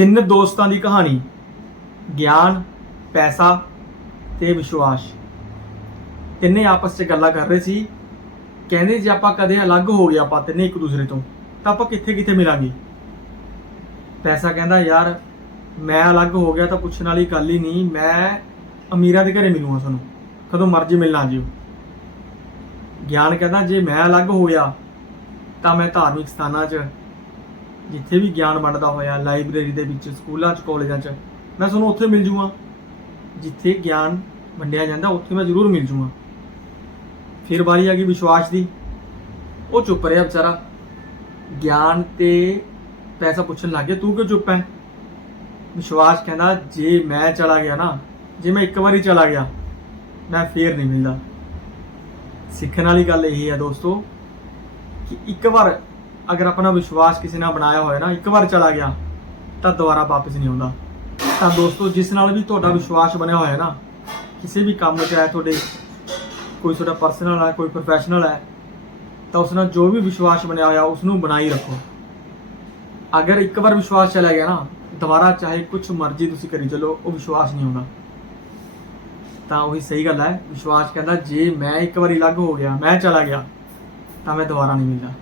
ਤਿੰਨ ਦੋਸਤਾਂ ਦੀ ਕਹਾਣੀ, ਗਿਆਨ, ਪੈਸਾ ਤੇ ਵਿਸ਼ਵਾਸ। ਤਿੰਨੇ ਆਪਸ 'ਚ ਗੱਲਾਂ ਕਰ ਰਹੇ ਸੀ। ਕਹਿੰਦੇ ਜੇ ਆਪਾਂ ਕਦੇ ਅਲੱਗ ਹੋ ਗਏ ਆਪਾਂ ਤਿੰਨੇ ਇੱਕ ਦੂਸਰੇ ਤੋਂ, ਤਾਂ ਆਪਾਂ ਕਿੱਥੇ ਕਿੱਥੇ ਮਿਲਾਂਗੇ? ਪੈਸਾ ਕਹਿੰਦਾ, ਯਾਰ, ਮੈਂ ਅਲੱਗ ਹੋ ਗਿਆ ਤਾਂ ਪੁੱਛਣ ਵਾਲੀ ਗੱਲ ਹੀ ਨਹੀਂ, ਮੈਂ ਅਮੀਰਾਂ ਦੇ ਘਰੇ ਮਿਲੂਗਾ ਤੁਹਾਨੂੰ। ਕਦੋਂ ਮਰਜ਼ੀ ਮਿਲਣਾ ਜਿਓ। ਗਿਆਨ ਕਹਿੰਦਾ, ਜੇ ਮੈਂ ਅਲੱਗ ਹੋ ਗਿਆ ਤਾਂ ਮੈਂ ਧਾਰਮਿਕ ਸਥਾਨਾਂ 'ਚ ਜਿੱਥੇ ਵੀ ਗਿਆਨ ਵੰਡਦਾ ਹੋਇਆ, ਲਾਇਬ੍ਰੇਰੀ ਦੇ ਵਿੱਚ, ਸਕੂਲਾਂ 'ਚ, ਕਾਲਜਾਂ 'ਚ, ਮੈਂ ਤੁਹਾਨੂੰ ਉੱਥੇ ਮਿਲ ਜੂਗਾ। ਜਿੱਥੇ ਗਿਆਨ ਵੰਡਿਆ ਜਾਂਦਾ, ਉੱਥੇ ਮੈਂ ਜ਼ਰੂਰ ਮਿਲ ਜੂਗਾ। ਫਿਰ ਵਾਰੀ ਆ ਗਈ ਵਿਸ਼ਵਾਸ ਦੀ। ਉਹ ਚੁੱਪ ਰਿਹਾ ਵਿਚਾਰਾ। ਗਿਆਨ ਤੇ ਪੈਸਾ ਪੁੱਛਣ ਲੱਗ ਗਿਆ, ਤੂੰ ਕਿਉਂ ਚੁੱਪ ਹੈ? ਵਿਸ਼ਵਾਸ ਕਹਿੰਦਾ, ਜੇ ਮੈਂ ਚਲਾ ਗਿਆ ਨਾ, ਜੇ ਮੈਂ ਇੱਕ ਵਾਰੀ ਚਲਾ ਗਿਆ, ਮੈਂ ਫੇਰ ਨਹੀਂ ਮਿਲਦਾ। ਸਿੱਖਣ ਵਾਲੀ ਗੱਲ ਇਹ ਹੈ ਦੋਸਤੋ, ਕਿ ਇੱਕ ਵਾਰ ਅਗਰ ਆਪਣਾ ਵਿਸ਼ਵਾਸ ਕਿਸੇ ਨਾਲ ਬਣਾਇਆ ਹੋਇਆ ਨਾ, ਇੱਕ ਵਾਰ ਚਲਾ ਗਿਆ, ਤਾਂ ਦੁਬਾਰਾ ਵਾਪਸ ਨਹੀਂ ਆਉਂਦਾ। ਤਾਂ ਦੋਸਤੋ, ਜਿਸ ਨਾਲ ਵੀ ਤੁਹਾਡਾ ਵਿਸ਼ਵਾਸ ਬਣਿਆ ਹੋਇਆ ਨਾ, ਕਿਸੇ ਵੀ ਕੰਮ 'ਚ ਹੈ, ਤੁਹਾਡੇ ਕੋਈ ਤੁਹਾਡਾ ਪਰਸਨਲ ਹੈ, ਕੋਈ ਪ੍ਰੋਫੈਸ਼ਨਲ ਹੈ, ਤਾਂ ਉਸ ਨਾਲ ਜੋ ਵੀ ਵਿਸ਼ਵਾਸ ਬਣਿਆ ਹੋਇਆ ਉਸ ਨੂੰ ਬਣਾਈ ਰੱਖੋ। ਅਗਰ ਇੱਕ ਵਾਰ ਵਿਸ਼ਵਾਸ ਚਲਾ ਗਿਆ ਨਾ, ਦੁਬਾਰਾ ਚਾਹੇ ਕੁਝ ਮਰਜ਼ੀ ਤੁਸੀਂ ਕਰੀ ਚੱਲੋ, ਉਹ ਵਿਸ਼ਵਾਸ ਨਹੀਂ ਆਉਂਦਾ। ਤਾਂ ਉਹੀ ਸਹੀ ਗੱਲ ਹੈ, ਵਿਸ਼ਵਾਸ ਕਹਿੰਦਾ, ਜੇ ਮੈਂ ਇੱਕ ਵਾਰੀ ਅਲੱਗ ਹੋ ਗਿਆ, ਮੈਂ ਚਲਾ ਗਿਆ, ਤਾਂ ਮੈਂ ਦੁਬਾਰਾ ਨਹੀਂ ਮਿਲਦਾ